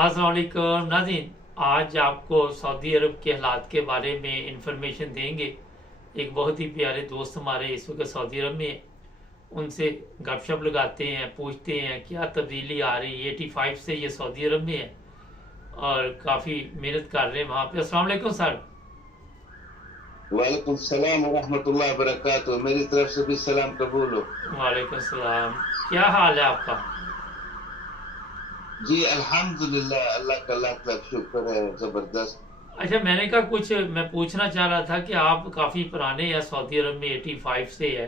अस्सलाम वालेकुम नाज़रीन, आज आपको सऊदी अरब के हालात के बारे में इंफॉर्मेशन देंगे। एक बहुत ही प्यारे दोस्त हमारे इस वक्त सऊदी अरब में हैं। उनसे गपशप लगाते हैं, पूछते हैं क्या तब्दीली आ रही है। 85 से ये सऊदी अरब में है और काफ़ी मेहनत कर रहे हैं वहाँ पे। अस्सलाम वालेकुम सर। वालेकुम सलाम व रहमतुल्लाहि व बरकातुहू। मेरी तरफ से भी सलाम कबूल हो। वालेकुम सलाम। क्या हाल है आपका? जी अल्हम्दुलिल्लाह, अल्लाह का लाख लाख शुक्र है, जबरदस्त। अच्छा, मैंने कहा कुछ मैं पूछना चाह रहा था कि आप काफ़ी पुराने हैं सऊदी अरब में, 85 से है।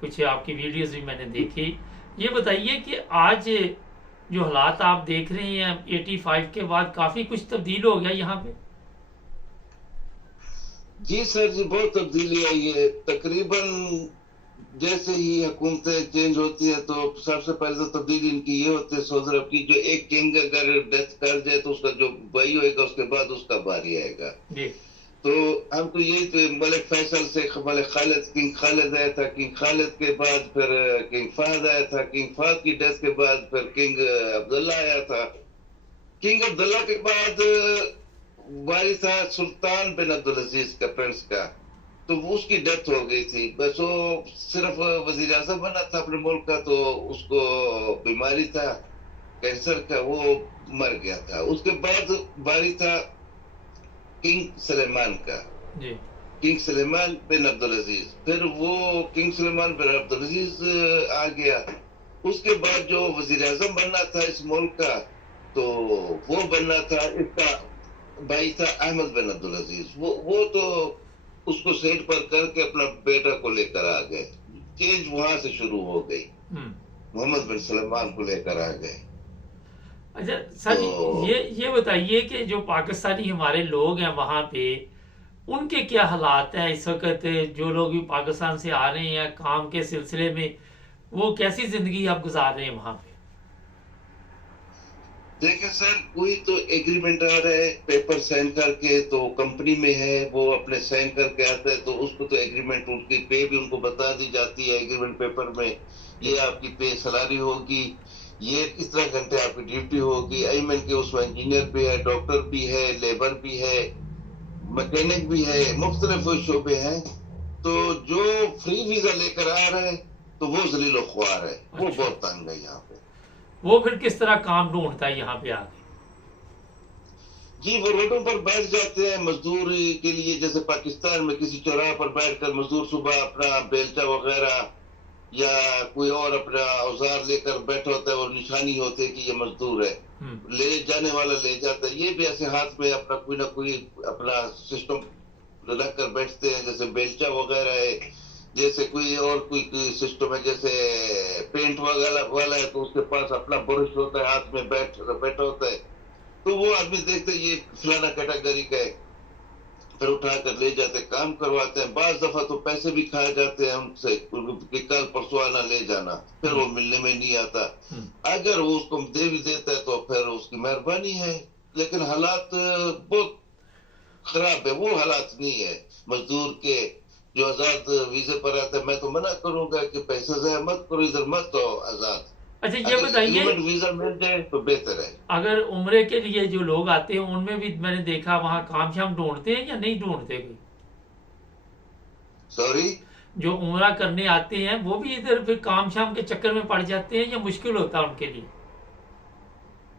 कुछ आपकी वीडियोस भी मैंने देखी। ये बताइए कि आज जो हालात आप देख रहे हैं 85 के बाद, काफ़ी कुछ तब्दील हो गया यहाँ पे। जी सर जी, बहुत तब्दीली आई है। तकरीबन जैसे ही हुकूमतें चेंज होती है तो सबसे पहले तो तब्दीली इनकी ये होती है सऊदी अरब की, जो एक किंग अगर डेथ कर जाए तो उसका जो भाई होएगा उसके बाद उसका बारी आएगा। जी तो हम तो यही तो मलिक फैसल से मलिक खालिद, किंग खालिद आया था, किंग खालिद के बाद फिर किंग फहद आया था, किंग फहद की डेथ के बाद फिर किंग अब्दुल्ला आया था। किंग अब्दुल्ला के बाद बारी था सुल्तान बिन अब्दुल अजीज का, प्रिंस का। तो वो उसकी डेथ हो गई थी। बस वो सिर्फ वजीर आजम बना था अपने मुल्क का, तो उसको बीमारी था कैंसर का, वो मर गया था। उसके बाद बारी था किंग सलेमान का, जी किंग सलेमान बिन अब्दुल अजीज। फिर वो किंग सलेमान बिन अब्दुल अजीज आ गया। उसके बाद जो वजीर आजम बनना था इस मुल्क का, तो वो बनना था इसका भाई था अहमद बिन अब्दुल अजीज। वो तो उसको सेट पर करके अपना बेटा को लेकर आ गए। चेंज वहां से शुरू हो गई, हम्म। मोहम्मद बिन सलमान को लेकर आ गए। अच्छा सर, तो ये बताइए कि जो पाकिस्तानी हमारे लोग हैं वहाँ पे, उनके क्या हालात हैं इस वक्त? जो लोग भी पाकिस्तान से आ रहे हैं काम के सिलसिले में, वो कैसी जिंदगी आप गुजार रहे हैं वहाँ पे? देखिए सर, कोई तो एग्रीमेंट आ रहा है पेपर साइन करके, तो कंपनी में है वो अपने साइन करके आता है, तो उसको तो एग्रीमेंट, उनकी पे भी उनको बता दी जाती है एग्रीमेंट पेपर में। ये आपकी पे सैलरी होगी, ये इस तरह घंटे आपकी ड्यूटी होगी। आईमन के उसमें इंजीनियर भी है, डॉक्टर भी है, लेबर भी है, मैकेनिक भी है, मुख्तलिफ शोबे हैं। तो जो फ्री वीजा लेकर आ रहा है तो वो जलीलो ख्वार है, वो अच्छा, बहुत तंग है यहाँ पे। वो फिर किस तरह काम ढूंढता है यहाँ पे आके? जी वो रोडों पर बैठ जाते हैं मजदूरी के लिए। जैसे पाकिस्तान में किसी चौराहे पर बैठकर मजदूर सुबह अपना बेलचा वगैरह या कोई और अपना औजार लेकर बैठा होता है, और निशानी होती है कि ये मजदूर है, हम्म। ले जाने वाला ले जाता है। ये भी ऐसे हाथ में अपना कोई ना कोई अपना सिस्टम रख कर बैठते हैं, जैसे बेलचा वगैरह है, जैसे कोई और कोई सिस्टम है, जैसे पेंट वगैरह वाला है तो उसके पास अपना ब्रश होता है, हाथ में बैठा होता है। तो वो आदमी देखते ये फलाना कैटेगरी का है, फिर उठा कर ले जाते, काम करवाते हैं। बाज दफा तो पैसे भी खाए जाते हैं उनसे कि कल परसों आना ले जाना, फिर वो मिलने में नहीं आता। अगर वो उसको दे भी देता है तो फिर उसकी मेहरबानी है, लेकिन हालात बहुत खराब है। वो हालात नहीं है मजदूर के जो आजाद वीजे पर आते हैं। मैं तो मना करूंगा कि पैसे ज़ाया मत करो, इधर मत तो आजाद। अच्छा ये अगर बताइए, एग्रीमेंट वीजा मिल जाए तो बेहतर है। अगर उम्रे के लिए जो लोग आते हैं उनमें भी मैंने देखा वहाँ काम शाम ढूंढते हैं या नहीं ढूंढते कोई? सॉरी, जो उम्रा करने आते हैं वो भी इधर फिर काम शाम के चक्कर में पड़ जाते हैं या मुश्किल होता है उनके लिए?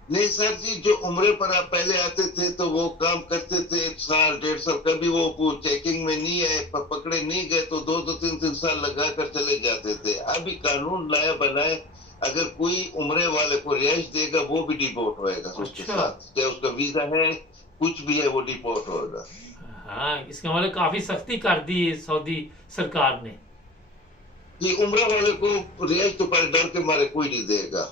नहीं सर जी, जो उम्रे पर आप पहले आते थे तो वो काम करते थे 1 साल 1.5 साल, कभी वो चेकिंग में नहीं आए, पकड़े नहीं गए तो 2-2 3-3 साल लगा कर चले जाते थे। अभी कानून नया बनाए, अगर कोई उम्रे वाले को रिहाइश देगा वो भी डिपोर्ट होएगा उसके अच्छा। साथ, चाहे उसका वीजा है कुछ भी है, वो डिपोर्ट होगा। हाँ, इसका मतलब काफी सख्ती कर दी सऊदी सरकार ने। ये उम्रे वाले को रिहाइश तो पहले डर के मारे कोई नहीं देगा।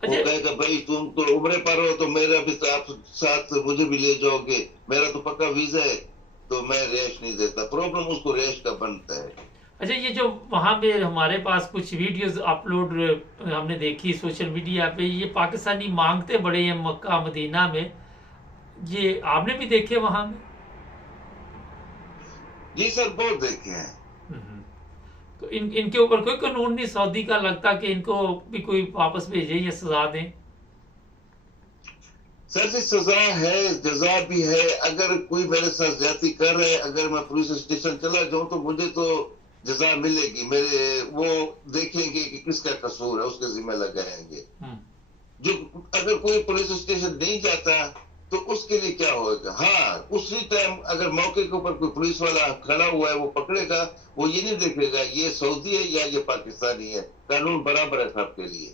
वो अच्छा। कहेगा भाई तुम तो उम्रे पर हो तो मेरा भी तो आप साथ मुझे भी ले जाओगे, मेरा तो पक्का वीजा है, तो मैं रिहाइश नहीं देता। प्रॉब्लम उसको रिहाइश का बनता है। अच्छा, ये जो वहाँ पे हमारे पास कुछ वीडियोस अपलोड हमने देखी सोशल मीडिया पे, ये पाकिस्तानी मांगते बड़े हैं मक्का मदीना में, ये आपने भी देखे वहाँ में? जी सर, बहुत देखे हैं। हम्म। तो इनके ऊपर कोई कानून नहीं सऊदी का लगता कि इनको भी कोई वापस भेजे या सजा दें? سر جی سزا ہے، جزا بھی ہے. اگر کوئی میرے ساتھ زیادتی کر رہا ہے، اگر میں پولیس اسٹیشن چلا جاؤں تو مجھے تو جزا ملے گی. میرے وہ دیکھیں گے کہ کس کا قصور ہے، اس کے ذمہ لگائیں گے. جو اگر کوئی پولیس اسٹیشن نہیں جاتا تو اس کے لیے کیا ہوگا؟ ہاں اسی ٹائم اگر موقع کے اوپر کوئی پولیس والا کھڑا ہوا ہے، وہ پکڑے گا، وہ یہ نہیں دیکھے گا یہ سعودی ہے یا یہ پاکستانی ہے. قانون برابر ہے سب کے لیے.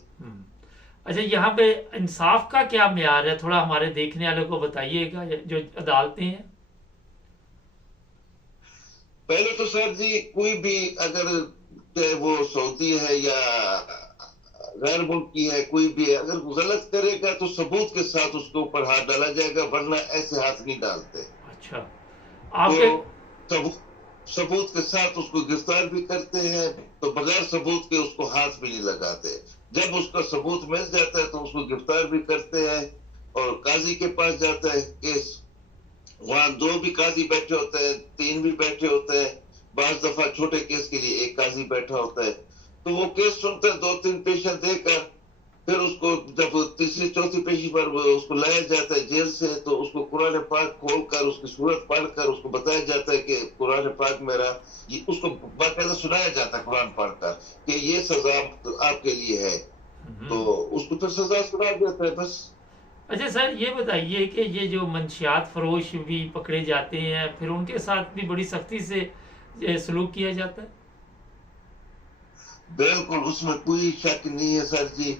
اچھا، یہاں پہ انصاف کا کیا معیار ہے؟ تھوڑا ہمارے دیکھنے والوں کو بتائیے گا، جو عدالتیں ہیں. پہلے تو سر جی کوئی بھی اگر وہ سعودی ہے یا غیر ملکی ہے، کوئی بھی ہے، اگر غلط کرے گا تو ثبوت کے ساتھ اس کے اوپر ہاتھ ڈالا جائے گا، ورنہ ایسے ہاتھ نہیں ڈالتے. اچھا، آپ کے تو ثبوت کے ساتھ اس کو گرفتار بھی کرتے ہیں، تو بغیر ثبوت کے اس کو ہاتھ بھی نہیں لگاتے. جب اس کا ثبوت مل جاتا ہے تو اس کو گرفتار بھی کرتے ہیں اور قاضی کے پاس جاتا ہے کیس. وہاں 2 بھی قاضی بیٹھے ہوتے ہیں، 3 بھی بیٹھے ہوتے ہیں. بعض دفعہ چھوٹے کیس کے لیے 1 قاضی بیٹھا ہوتا ہے. تو وہ کیس سنتا ہے 2-3 پیشن دے کر، پھر اس کو جب تیسری چوتھی پیشی پر اس کو لایا جاتا ہے جیل سے، تو اس کو قرآن پاک کھول کر اس کی صورت پڑھ کر اس کو بتایا جاتا ہے کہ قرآن پاک میرا، اس کو باقاعدہ سنایا جاتا ہے قرآن پڑھ کر کہ یہ سزا آپ کے لیے ہے، تو اس کو پھر سزا سنا دیتا ہے بس. اچھا سر، یہ بتائیے کہ یہ جو منشیات فروش بھی پکڑے جاتے ہیں، پھر ان کے ساتھ بھی بڑی سختی سے سلوک کیا جاتا ہے؟ بالکل، اس میں کوئی شک نہیں ہے سر جی.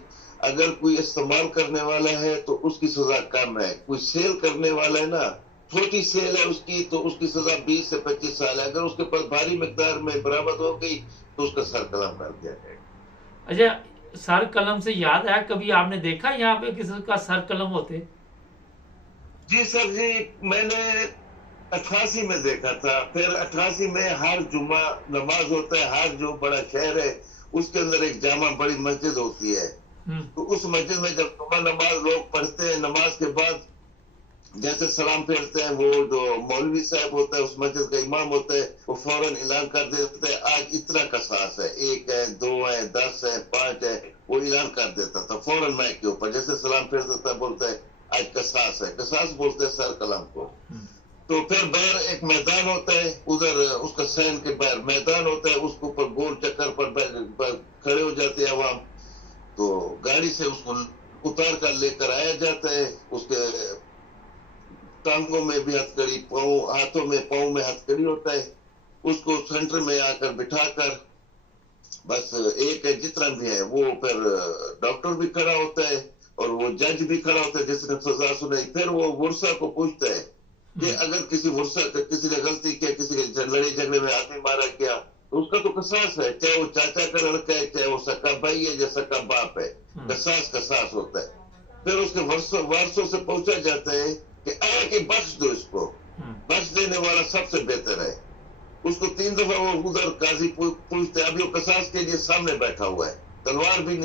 اگر کوئی استعمال کرنے والا ہے تو اس کی سزا کم ہے. کوئی سیل کرنے والا ہے نا، چھوٹی سیل ہے اس کی، تو اس کی سزا 20 سے 25 سال ہے. اگر اس کے پاس بھاری مقدار میں برآمد ہو گئی تو اس کا سر قلم کر دیا جائے گا. اچھا، سر قلم سے یاد آیا، کبھی آپ نے دیکھا یہاں پہ کسی کا سر قلم ہوتے؟ جی سر جی، میں نے 88 میں دیکھا تھا. پھر 88 میں ہر جمعہ نماز ہوتا ہے. ہر جو بڑا شہر ہے اس کے اندر ایک جامع بڑی مسجد ہوتی ہے. تو اس مسجد میں جب جمعہ نماز لوگ پڑھتے ہیں، نماز کے بعد جیسے سلام پھیرتے ہیں، وہ جو مولوی صاحب ہوتا ہے، اس مسجد کا امام ہوتا ہے، وہ فوراً اعلان کر دیتا ہے آج اتنا قصاص ہے، 1 ہے، 2 ہے، 10 ہے، 5 ہے. وہ اعلان کر دیتا تھا فوراً مائک کے اوپر. جیسے سلام پھیر دیتا ہے بولتا ہے آج قصاص ہے. قصاص بولتے ہیں سر قلم کو. تو پھر باہر ایک میدان ہوتا ہے، ادھر اس کا سین کے باہر میدان ہوتا ہے، اس کے اوپر گول چکر پر کھڑے ہو جاتے ہیں عوام. تو گاڑی سے اس کو اتار کر لے کر آیا جاتا ہے. اس کے ٹانگوں میں بھی ہتھکڑی، ہاتھوں میں، پاؤں میں ہتھکڑی ہوتا ہے. اس کو سینٹر میں آ کر بٹھا کر، بس ایک ہے جتنا بھی ہے، وہ پھر ڈاکٹر بھی کھڑا ہوتا ہے اور وہ جج بھی کھڑا ہوتا ہے جس نے سزا سنائی. پھر وہ ورثہ کو پوچھتا ہے کہ اگر کسی ورثہ کسی نے غلطی کیا، کسی کے لڑائی جھگڑے میں آدمی مارا گیا، تو اس کا تو قصاص ہے، چاہے وہ چاچا کا لڑکا ہے، چاہے وہ سکا بھائی ہے یا سکا باپ ہے. قصاص ہوتا ہے. پھر اس کے وارثوں سے پوچھا جاتا ہے کہ کہ بخش دو اس کو. بخش دینے والا سب سے بہتر ہے. اس کو 3 دفعہ وہ ادھر قاضی پوچھتے ہیں. ابھی وہ قصاص کے لیے سامنے بیٹھا ہوا ہے، تلوار بھی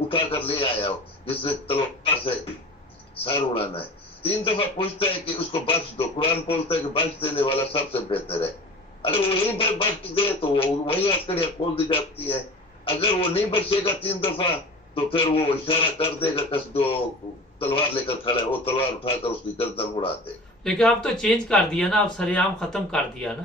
اٹھا کر لے آیا ہو جس نے تلوار سے سر اڑانا ہے. 3 دفعہ پوچھتا ہے کہ اس کو بخش دو. قرآن بولتا ہے کہ بخش دینے والا سب سے بہتر ہے. اگر وہ یہیں پر بخش دے تو وہ وہی ہتھکڑیاں کھول دی جاتی ہے. اگر وہ نہیں بخشے گا 3 دفعہ تو پھر وہ اشارہ کر دے گا کہ جو تلوار لے کر کھڑا ہے وہ تلوار اٹھا کر اس کی گردن اڑا دے. لیکن اب تو چینج کر دیا نا، اب سریعام ختم کر دیا نا.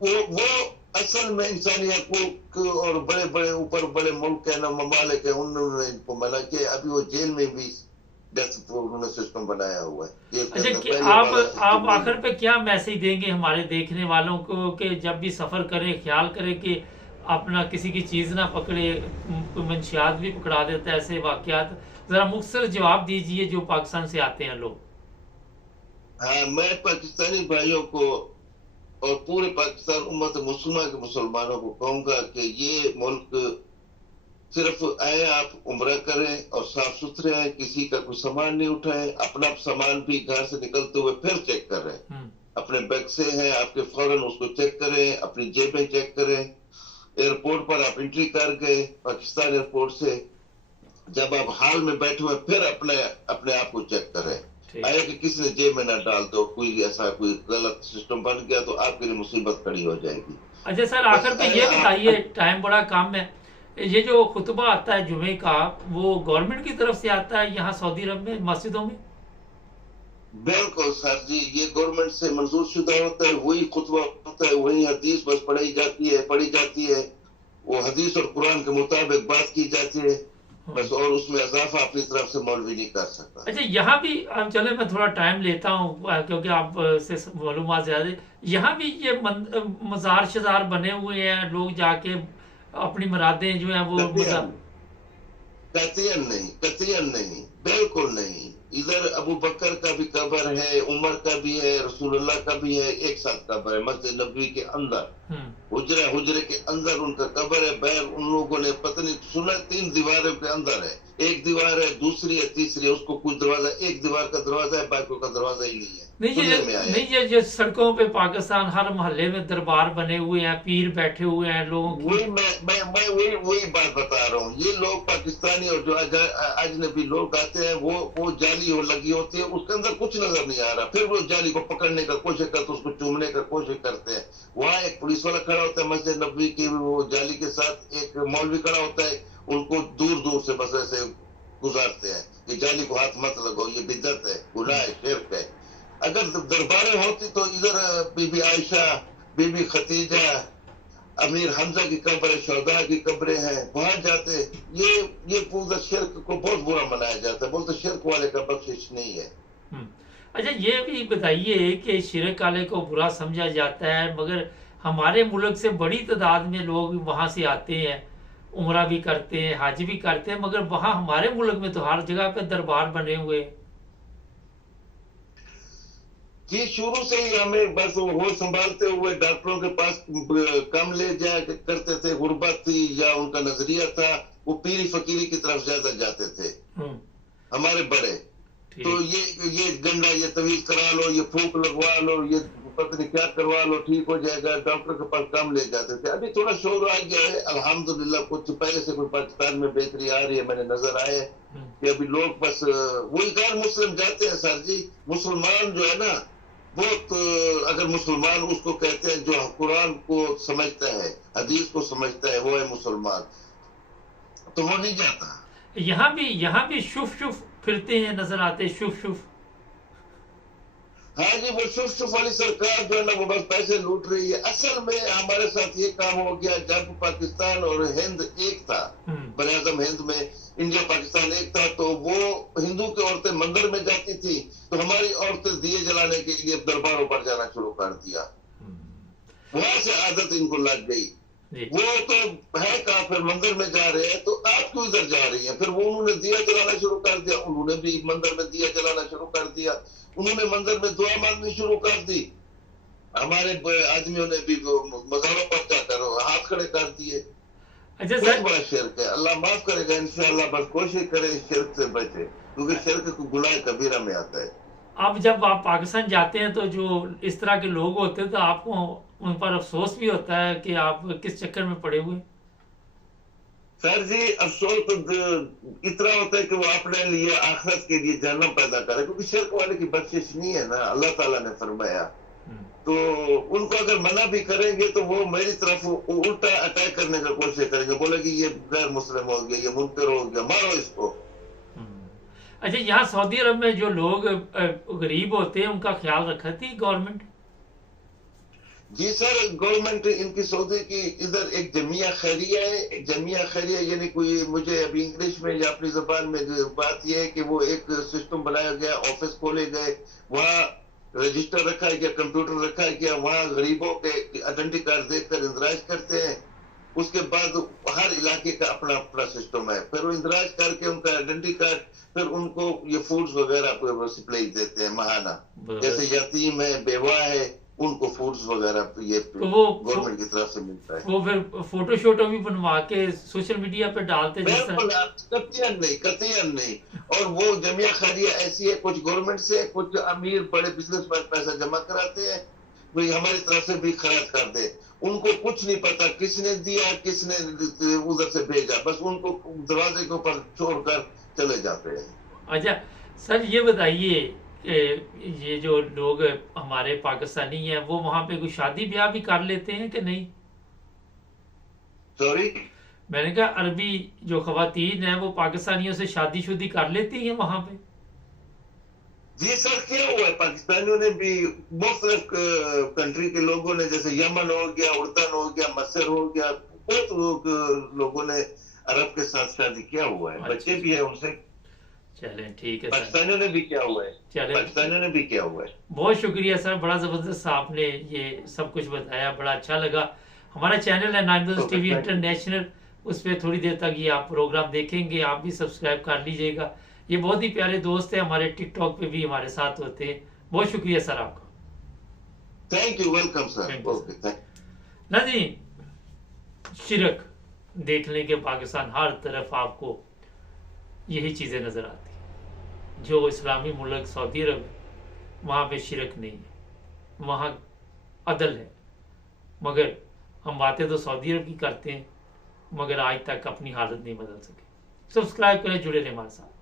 وہ اصل میں انسانی حقوق اور بڑے بڑے اوپر بڑے ملک ہیں نا، ممالک ہیں، انہوں نے ان کو منع کیا. ابھی وہ جیل میں بھی انہوں نے سسٹم بنایا ہوا ہے. اچھا، آپ آخر پہ کیا میسج دیں گے ہمارے دیکھنے والوں کو کہ جب بھی سفر کرے خیال کرے کہ اپنا کسی کی چیز نہ پکڑے، منشیات بھی پکڑا دیتا ہے، ایسے واقعات ذرا مختصر جواب دیجئے جو پاکستان سے آتے ہیں لوگ. ہاں، میں پاکستانی بھائیوں کو اور پورے پاکستان امت مسلمہ کے مسلمانوں کو کہوں گا کہ یہ ملک صرف آئے آپ عمرہ کریں اور صاف ستھرے ہیں، کسی کا کوئی سامان نہیں اٹھائیں. اپنا سامان بھی گھر سے نکلتے ہوئے پھر چیک کر رہے ہیں. اپنے بیگ سے ہیں آپ کے فوراً اس کو چیک کریں، اپنی جیبیں چیک کریں. ایئرپورٹ پر آپ انٹری کر گئے پاکستان ایئرپورٹ سے، جب آپ ہال میں بیٹھے ہوئے پھر اپنے آپ کو چیک کریں. آیا کہ کسی نے جیب میں نہ ڈال دو، کوئی ایسا کوئی غلط سسٹم بن گیا تو آپ کے لیے مصیبت کھڑی ہو جائے گی. اچھا سر، آخر پہ یہ بتائیے، ٹائم بڑا کم ہے ये जो खुतबा आता है जुमे का, वो गवर्नमेंट की तरफ से आता है यहाँ सऊदी अरब में मस्जिदों में? बिल्कुल सर जी, ये गवर्नमेंट से मंजूर शुदा होता है, वही खुतबा होता है, वही हदीस बस पढ़ी जाती है, वो हदीस और कुरान के मुताबिक बात की जाती है बस, और उसमें इजाफा अपनी तरफ से मौलवी नहीं कर सकता। अच्छा, यहाँ भी अब चले, मैं थोड़ा टाइम लेता हूँ क्योंकि आप से मालूमात ज़्यादा है। यहाँ भी ये मज़ार शज़ार बने हुए हैं, लोग जाके अपनी मुरादें जो हैं वो मज़ार। कतियन नहीं, बिल्कुल नहीं। इधर अबू बकर का भी कब्र है, उमर का भी है, रसूलुल्लाह का भी है, एक साथ कब्र है मस्जिद नबवी के अंदर, हुजरे के अंदर उनका कब्र है। बैर उन लोगों ने पता नहीं सुना 3 दीवारों के अंदर है, एक दीवार है, दूसरी है, तीसरी है, उसको कुछ दरवाजा, एक दीवार का दरवाजा है, बाकी का दरवाजा ही नहीं है। नहीं, ये सड़कों पे पाकिस्तान हर मोहल्ले में दरबार बने हुए हैं, पीर बैठे हुए हैं लोगों की। वही बात बता रहा हूँ, ये लोग पाकिस्तानी और जो अजनबी लोग आते हैं, वो जाली हो लगी होती है, उसके अंदर कुछ नजर नहीं आ रहा, फिर वो जाली को पकड़ने का कोशिश करते, उसको चूमने का कोशिश करते हैं। वहाँ एक पुलिस वाला खड़ा होता है मस्जिद नबवी की वो जाली के साथ, एक मौलवी खड़ा होता है, उनको दूर दूर से बस ऐसे गुजारते हैं कि जाली को हाथ मत लगाओ, ये बिद्दत है, गुनाह है, शिर्क है। अगर दरबारें होती तो इधर बीबी आयशा, बीबी खतीजा, अमीर हमजा की कब्र, शौदा की कब्रें हैं, वहां जाते। ये पूरा शिर्क को बहुत बुरा मनाया जाता है, बोलते शिर्क वाले का बख्शिश नहीं है। अच्छा, ये भी बताइए कि शिरक वाले को बुरा समझा जाता है, मगर हमारे मुल्क से बड़ी तादाद में लोग वहां से आते हैं, उम्रा भी करते हैं, हज भी करते हैं, मगर वहां हमारे मुल्क में तो हर जगह पे दरबार बने हुए हैं। जी, शुरू से ही हमें बस वो संभालते हुए डॉक्टरों के पास कम ले जाया करते थे, गुर्बत थी या उनका नजरिया था, वो पीरी फकीरी की तरफ ज्यादा जाते थे हमारे बड़े। तो ये गंडा, ये तवीज करा लो, ये फूक लगवा लो, ये पता नहीं क्या करवा लो, ठीक हो जाएगा, डॉक्टर के पास कम ले जाते थे। अभी थोड़ा शोर आ गया है अल्हम्दुलिल्लाह, कुछ पहले से कोई पाकिस्तान में बेहतरी आ रही है, मैंने नजर आए कि अभी लोग बस वही गैर मुस्लिम जाते हैं सर जी। मुसलमान जो है ना, बहुत अगर मुसलमान उसको कहते हैं जो कुरान को समझता है, हदीस को समझता है, वो है मुसलमान, तो वो नहीं जाता। यहाँ भी शुफ फिरते हैं, नजर आते शुफ। हाँ जी, वो शुफ वाली सरकार जो है ना, वो बस पैसे लूट रही है। असल में हमारे साथ ये काम हो गया जब पाकिस्तान और हिंद एक था, बरआज़म हिंद में इंडिया पाकिस्तान एक था, तो वो हिंदू की औरतें मंदिर में जाती थी, तो हमारी औरतें दिए जलाने के लिए दरबारों पर जाना शुरू कर दिया। वहां से आदत इनको लग गई। वो तो है काफिर, मंदिर में जा रहे हैं, तो आप क्यों इधर जा रही हैं? फिर वो उन्होंने दिया जलाना शुरू कर दिया, उन्होंने भी मंदिर में दिया जलाना शुरू कर दिया, उन्होंने मंदिर में दुआ मांगनी शुरू कर दी, हमारे आदमियों ने भी मज़ारों पर जाकर हाथ खड़े कर दिए। अच्छा बहुत बड़ा शिर्क है, अल्लाह माफ करेगा इंशाअल्लाह, बस कोशिश करें इस शिर्क से बचे, क्योंकि शिर्क को गुनाह कबीरा में आता है। अब जब आप पाकिस्तान जाते हैं तो जो इस तरह के लोग होते हैं, तो आपको उन पर अफसोस भी होता है कि आप किस चक्कर में पड़े हुए? सर जी, अफसोस तो इतना होता है कि वो अपने लिए आखिरत के लिए जहन्नम पैदा करे, क्योंकि शिर्क वाले की बख्शिश नहीं है ना, अल्लाह ताला ने फरमाया। तो उनको अगर मना भी करेंगे तो वो मेरी तरफ उल्टा अटैक करने का कोशिश करेंगे, बोलेंगे ये गैर मुस्लिम हो गया, ये मुनकर हो गया, मारो इसको। अच्छा, यहाँ सऊदी अरब में जो लोग गरीब होते हैं उनका ख्याल रखती थी गवर्नमेंट? जी सर, गवर्नमेंट इनकी सऊदी की इधर एक जमिया खैरिया है, एक जमिया खैरिया यानी कोई, मुझे अभी इंग्लिश में या अपनी जबान में बात यह है कि वो एक सिस्टम बनाया गया, ऑफिस खोले गए, वहाँ रजिस्टर रखा गया, कंप्यूटर रखा गया, वहाँ गरीबों के आइडेंटिटी कार्ड देखकर इंदराज करते हैं। उसके बाद हर इलाके का अपना अपना सिस्टम है, फिर वो इंदराज करके उनका आइडेंटिटी कार्ड, फिर उनको ये फूड्स वगैरह सप्लाई देते हैं महाना, जैसे यतीम है, बेवा है, उनको फूड्स वगैरह ये तो वो गवर्नमेंट की तरफ से मिलता है। वो फिर फोटो शोटो भी बनवा के सोशल मीडिया पे डालते हैं? कतियन नहीं। और वो जमिया खैरिया ऐसी है, कुछ गवर्नमेंट से, कुछ अमीर बड़े बिजनेसमैन पैसा जमा कराते हैं, वही हमारी तरफ से भी खर्च कर दे, उनको कुछ नहीं पता किसने दिया, किसने उधर से भेजा, बस उनको दरवाजे के ऊपर छोड़कर चले जाते हैं। अच्छा सर, ये बताइए, ये जो लोग हमारे पाकिस्तानी हैं वो वहां पे कोई शादी ब्याह भी कर लेते हैं कि नहीं? सॉरी, میں نے کہا عربی جو خواتین ہیں وہ پاکستانیوں سے شادی شدی کر لیتی ہیں وہاں پہ؟ جی سر کیا ہوا ہے، پاکستانیوں نے بھی مختلف کنٹری کے لوگوں نے، جیسے یمن ہو گیا، اردن ہو گیا، مصر ہو گیا، بہت لوگوں نے عرب کے ساتھ شادی کیا ہوا ہے، بچے بھی ہیں ان سے. چلیں ٹھیک ہے سر، پاکستانیوں نے بھی کیا ہوا ہے، چلیں پاکستانیوں نے بھی کیا ہوا ہے. بہت شکریہ سر، بڑا زبردست آپ نے یہ سب کچھ بتایا، بڑا اچھا لگا. ہمارا چینل ہے 9 ٹی وی انٹرنیشنل، اس پہ تھوڑی دیر تک یہ آپ پروگرام دیکھیں گے، آپ بھی سبسکرائب کر لیجئے گا. یہ بہت ہی پیارے دوست ہیں، ہمارے ٹک ٹاک پہ بھی ہمارے ساتھ ہوتے ہیں. بہت شکریہ سر آپ کا. Thank you, welcome sir. Thank you, okay thank. ناظرین، شرک دیکھ لیں کہ پاکستان ہر طرف آپ کو یہی چیزیں نظر آتی ہیں. جو اسلامی ملک سعودی عرب ہے وہاں پہ شرک نہیں ہے، وہاں عدل ہے. مگر ہم باتیں تو سعودی عرب کی کرتے ہیں، مگر آج تک اپنی حالت نہیں بدل سکے. سبسکرائب کریں، جڑے رہیں ہمارے ساتھ.